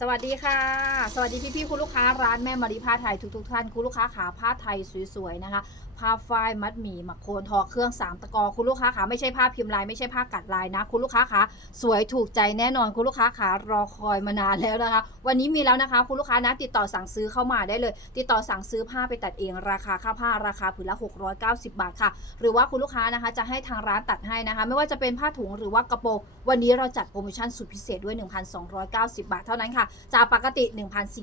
สวัสดีค่ะ สวัสดีพี่ๆคุณลูกค้าร้านแม่มารีผ้าไทยทุกๆท่านคุณลูกค้าขาผ้าไทยสวยๆนะคะผ้าฝ้ายมัดหมี่หมักโคนทอเครื่องสามตะกอคุณลูกค้าขาไม่ใช่ผ้าพิมพ์ลายไม่ใช่ผ้ากัดลายนะ คุณลูกค้าขาสวยถูกใจแน่นอนคุณลูกค้าขารอคอยมานานแล้วนะคะ วันนี้มีแล้วนะคะ คุณลูกค้านะติดต่อสั่งซื้อเข้ามาได้เลย ติดต่อสั่งซื้อผ้าไปตัดเองราคาค่าผ้าราคาผืนละ 690 บาทค่ะ หรือว่าคุณลูกค้านะคะ จะให้ทางร้านตัดให้นะคะ ไม่ว่าจะเป็นผ้าถุงหรือว่ากระโปรงวันนี้เราจัดโปรโมชั่นสุดพิเศษด้วย 1,290 บาทเท่านั้นค่ะจากปกติ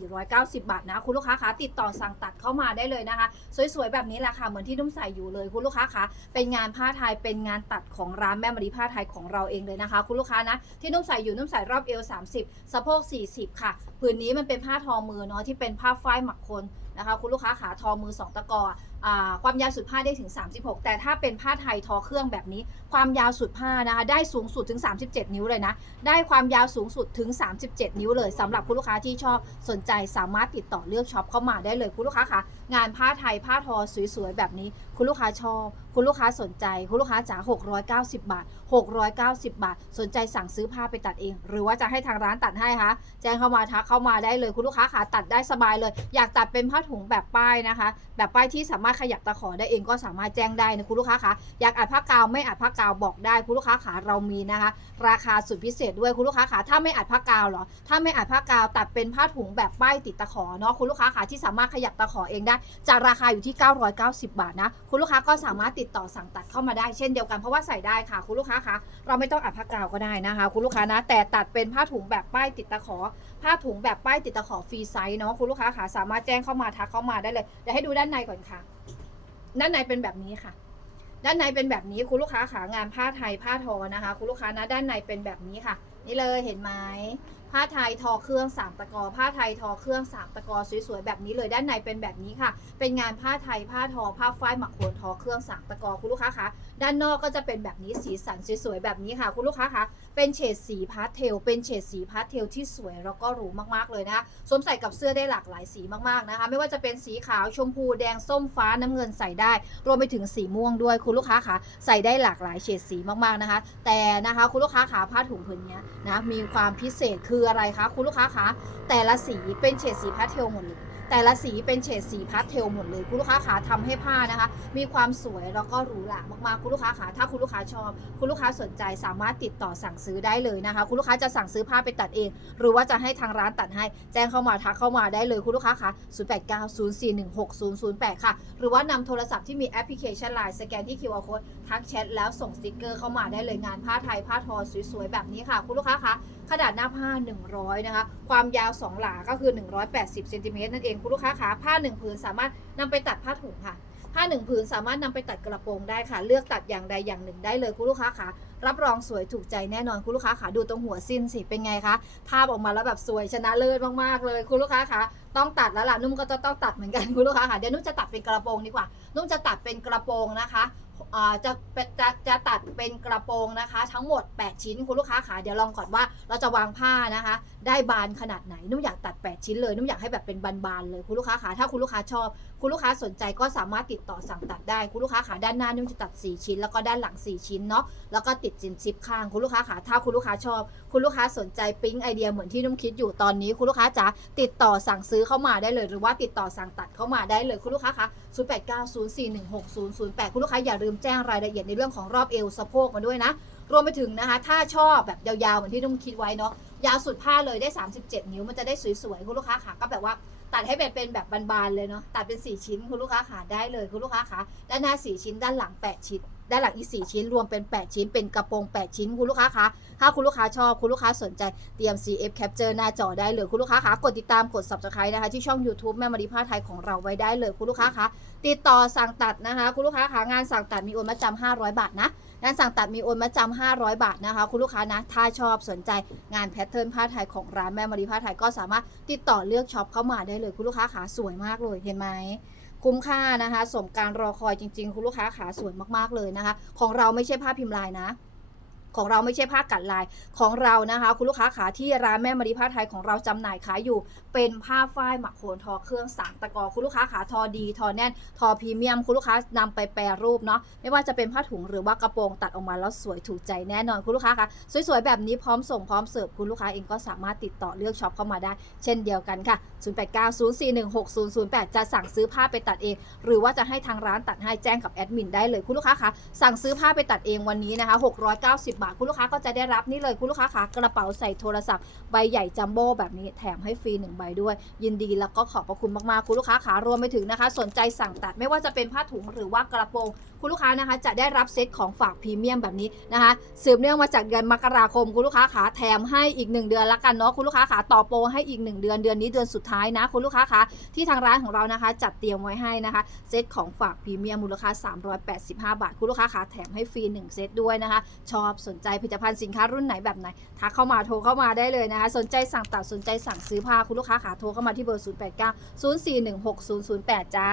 1,490 บาทนะคุณลูกค้าคะติดต่อสั่งตัดเข้ามาได้เลยนะคะ สวยๆแบบนี้แหละค่ะเหมือนที่นุ่มใส่อยู่เลย คุณลูกค้าคะเป็นงานผ้าไทยเป็นงานตัดของร้านแม่มารีผ้าไทยของเราเองเลยนะคะ คุณลูกค้านะที่นุ่มใส่อยู่นุ่มใส่รอบเอว30สะโพก40 ค่ะผืนนี้มันเป็นผ้าทอมือเนาะที่เป็นผ้าฝ้ายหมักคนนะคะคุณลูกค้าขาทอมือ 2 ตะกออความยาวสุดผ้าได้ถึง 36 แต่ถ้าเป็นผ้าไทยทอเครื่องแบบนี้ ความยาวสุดผ้านะคะได้สูงสุดถึง 37 นิ้วเลยนะ ได้ความยาวสูงสุดถึง 37 นิ้วเลยสำหรับคุณลูกค้าที่ชอบสนใจสามารถติดต่อเลือกช็อปเข้ามาได้เลยคุณลูกค้าคะงานผ้าไทยผ้าทอสวยๆแบบนี้ คุณลูกค้าชอบ คุณลูกค้าสนใจ คุณลูกค้าจ๋า690 บาท 690 บาท สนใจสั่งซื้อผ้าไปตัดเอง หรือว่าจะให้ทางร้านตัดให้คะแจ้งเข้ามาทักเข้ามาได้เลยคุณลูกค้าขาตัดได้สบายเลย อยากตัดเป็นผ้าถุงแบบป้ายนะคะ แบบป้ายที่สามารถขยับตะขอได้เองก็สามารถแจ้งได้นะคุณลูกค้าคะอยากอัดผ้ากาวไม่อัดผ้ากาวบอกได้คุณลูกค้าขาเรามีนะคะ ราคาสุดพิเศษด้วยคุณลูกค้าขาถ้าไม่อัดผ้ากาวเหรอถ้าไม่อัดผ้ากาวตัดเป็นผ้าถุงแบบป้ายติดตะขอเนาะคุณลูกค้าขาที่สามารถขยับตะขอเองได้จากราคาอยู่ที่ 990 บาทนะคุณลูกค้าก็สามารถติดต่อสั่งตัดเข้ามาได้เช่นเดียวกันเพราะว่าใส่ได้ค่ะ คุณลูกค้าคะเราไม่ต้องอัดผ้ากาวก็ได้นะคะ คุณลูกค้านะ แต่ตัดเป็นผ้าถุงแบบป้ายติดตะขอ ผ้าถุงแบบป้ายติดตะขอฟรีไซส์เนาะคุณลูกค้าขาสามารถแจ้งเข้ามาทักเข้ามาได้เลยเดี๋ยวให้ดูด้านในก่อนค่ะ ด้านในเป็นแบบนี้ค่ะ ด้านในเป็นแบบนี้คุณลูกค้าขางานผ้าไทยผ้าทอนะคะ คุณลูกค้านะด้านในเป็นแบบนี้ค่ะ นี่เลยเห็นไหมผ้าไทยทอเครื่องสามตะกอผ้าไทยทอเครื่องสามตะกอสวยๆแบบนี้เลยด้านในเป็นแบบนี้ค่ะ เป็นงานผ้าไทยผ้าทอผ้าฝ้ายหมักโคนทอเครื่องสามตะกอคุณลูกค้าคะ ด้านนอกก็จะเป็นแบบนี้สีสันสวยๆแบบนี้ค่ะ คุณลูกค้าคะเป็นเฉดสีพาสเทล เป็นเฉดสีพาสเทลที่สวยแล้วก็หรูมากๆเลยนะคะสวมใส่กับเสื้อได้หลากหลายสีมากๆนะคะ ไม่ว่าจะเป็นสีขาวชมพูแดงส้มฟ้าน้ำเงินใส่ได้ รวมไปถึงสีม่วงด้วยคุณลูกค้าคะใส่ได้หลากหลายเฉดสีมากๆนะคะ แต่นะคะคุณลูกค้าขาผ้าถุงผืนนี้นะมีความพิเศษคืออะไรคะคุณลูกค้าคะแต่ละสีเป็นเฉดสีพาสเทลหมดเลย แต่ละสีเป็นเฉดสีพาสเทลหมดเลยคุณลูกค้าขาทำให้ผ้านะคะ มีความสวยแล้วก็หรูหรามากๆคุณลูกค้าขาถ้าคุณลูกค้าชอบ คุณลูกค้าสนใจสามารถติดต่อสั่งซื้อได้เลยนะคะ คุณลูกค้าจะสั่งซื้อผ้าไปตัดเอง หรือว่าจะให้ทางร้านตัดให้แจ้งเข้ามาทักเข้ามาได้เลยคุณลูกค้าคะ0890416008 ค่ะ หรือว่านำโทรศัพท์ที่มีแอปพลิเคชัน Line สแกนที่ QR code ทักแชทแล้วส่งสติกเกอร์เข้ามาได้เลยงานผ้าไทยผ้าทอสวยๆแบบนี้ค่ะ คุณลูกค้าคะขนาดหน้าผ้า 100 นะคะ ความยาว 2 หลาก็คือ 180เซนติเมตรนั่นเองคุณลูกค้าคะผ้าหนึ่งผืนสามารถนำไปตัดผ้าถุงค่ะ ผ้าหนึ่งผืนสามารถนำไปตัดกระโปรงได้ค่ะ เลือกตัดอย่างใดอย่างหนึ่งได้เลยคุณลูกค้าคะ รับรองสวยถูกใจแน่นอนคุณลูกค้าคะดูตรงหัวสิ้นสิเป็นไงคะทาบออกมาแล้วแบบสวยชนะเลิศมากๆเลย คุณลูกค้าคะต้องตัดแล้วล่ะนุ่มก็จะต้องตัดเหมือนกันคุณลูกค้าค่ะเดี๋ยวนุ่มจะตัดเป็นกระโปรงดีกว่า นุ่มจะตัดเป็นกระโปรงนะคะอ่าจะเป็นจะจะตัดเป็นกระโปรงนะคะ ทั้งหมด 8 ชิ้นคุณลูกค้าค่ะเดี๋ยวลองก่อนว่าเราจะวางผ้านะคะ ได้บานขนาดไหนนุ่มอยากตัด 8 ชิ้นเลยนุ่มอยากให้แบบเป็นบานๆเลยคุณลูกค้าค่ะถ้าคุณลูกค้าชอบ คุณลูกค้าสนใจก็สามารถติดต่อสั่งตัดได้คุณลูกค้าขาด้านหน้านุ่มจะตัด 4 ชิ้น แล้วก็ด้านหลัง 4 ชิ้นเนาะแล้วก็ติดจินซิปข้างคุณลูกค้าขาถ้าคุณลูกค้าชอบ คุณลูกค้าสนใจปิ๊งไอเดียเหมือนที่นุ่มคิดอยู่ตอนนี้ คุณลูกค้าจ๋าติดต่อสั่งซื้อเข้ามาได้เลย หรือว่าติดต่อสั่งตัดเข้ามาได้เลยคุณลูกค้าคะ0890416008 คุณลูกค้าอย่าลืมแจ้งรายละเอียดในเรื่องของรอบเอวสะโพกมาด้วยนะ รวมไปถึงนะคะ ถ้าชอบแบบยาวๆเหมือนที่นุ่มคิดไว้เนาะยาวสุดผ้าเลยได้ 37 นิ้วมันจะได้สวยๆคุณลูกค้าขาก็แบบว่าตัดให้แบบเป็นแบบบานๆเลยเนาะตัดเป็น 4 ชิ้นคุณลูกค้าขาได้เลยคุณลูกค้าขาด้านหน้า 4 ชิ้นด้านหลัง 8 ชิ้น ด้านหลังอีก 4 ชิ้น รวมเป็น 8 ชิ้น เป็นกระโปรง 8 ชิ้น คุณลูกค้าคะถ้าคุณลูกค้าชอบคุณลูกค้าสนใจเตรียม CF Capture หน้าจอได้เลยคุณลูกค้าคะกดติดตามกด Subscribe นะคะที่ช่อง YouTube แม่มารีผ้าไทยของเราไว้ได้เลยคุณลูกค้าคะติดต่อสั่งตัดนะคะ คุณลูกค้าคะงานสั่งตัดมีโอนมาจำ500 บาทนะงานสั่งตัดมีโอนมาจำ500 บาทนะคะ คุณลูกค้านะถ้าชอบสนใจงานแพทเทิร์นผ้าไทยของร้านแม่มารีผ้าไทยก็สามารถติดต่อเลือกช็อปเข้ามาได้เลยคุณลูกค้าขาสวยมากเลยเห็นไหม คุ้มค่านะคะ สมการรอคอยจริง ๆ คุณลูกค้าขาสวยมากๆเลยนะคะ ของเราไม่ใช่ผ้าพิมพ์ลายนะ ของเราไม่ใช่ผ้ากัดลายของเรานะคะ คุณลูกค้าขาที่ร้านแม่มารีผ้าไทยของเราจำหน่ายขายอยู่ เป็นผ้าฝ้ายหมักโคนทอเครื่องสามตะกอคุณลูกค้าขาทอดี ทอแน่น ทอพรีเมียม คุณลูกค้านำไปแปรรูปเนาะไม่ว่าจะเป็นผ้าถุงหรือว่ากระโปรงตัดออกมาแล้วสวยถูกใจแน่นอนคุณลูกค้าคะสวยๆแบบนี้พร้อมส่งพร้อมเสิร์ฟคุณลูกค้าเองก็สามารถติดต่อเลือกช็อปเข้ามาได้ เช่นเดียวกันค่ะ 0890416008 จะสั่งซื้อผ้าไปตัดเอง หรือว่าจะให้ทางร้านตัดให้แจ้งกับแอดมินได้เลยคุณลูกค้าคะสั่งซื้อผ้าไปตัดเองวันนี้นะคะ690บาท คุณลูกค้าก็จะได้รับนี่เลยคุณลูกค้าคะกระเป๋าใส่โทรศัพท์ใบใหญ่จัมโบ้แบบนี้แถมให้ฟรีหนึ่งใบด้วย ยินดีแล้วก็ขอบพระคุณมากๆ คุณลูกค้าขารวมไปถึงนะคะ สนใจสั่งตัดไม่ว่าจะเป็นผ้าถุงหรือว่ากระโปรง คุณลูกค้านะคะจะได้รับเซตของฝากพรีเมียมแบบนี้นะคะสืบเนื่องมาจากเดือนมกราคม คุณลูกค้าขาแถมให้อีก 1 เดือนละกันเนาะคุณลูกค้าขาต่อโปรให้อีก 1 เดือนเดือนนี้เดือนสุดท้ายนะ คุณลูกค้าคะที่ทางร้านของเรานะคะ จัดเตรียมไว้ให้นะคะเซตของฝากพรีเมียมมูลค่า 385 บาท คุณลูกค้าขาแถมให้ฟรี1เซตด้วยนะคะชอบสนใจผลิตภัณฑ์สินค้ารุ่นไหนแบบไหนทักเข้ามาโทรเข้ามาได้เลยนะคะ สนใจสั่งตัดสนใจสั่งซื้อผ้าคุณลูกค้าขาโทรเข้ามาที่เบอร์ 089 0416 008 จ้า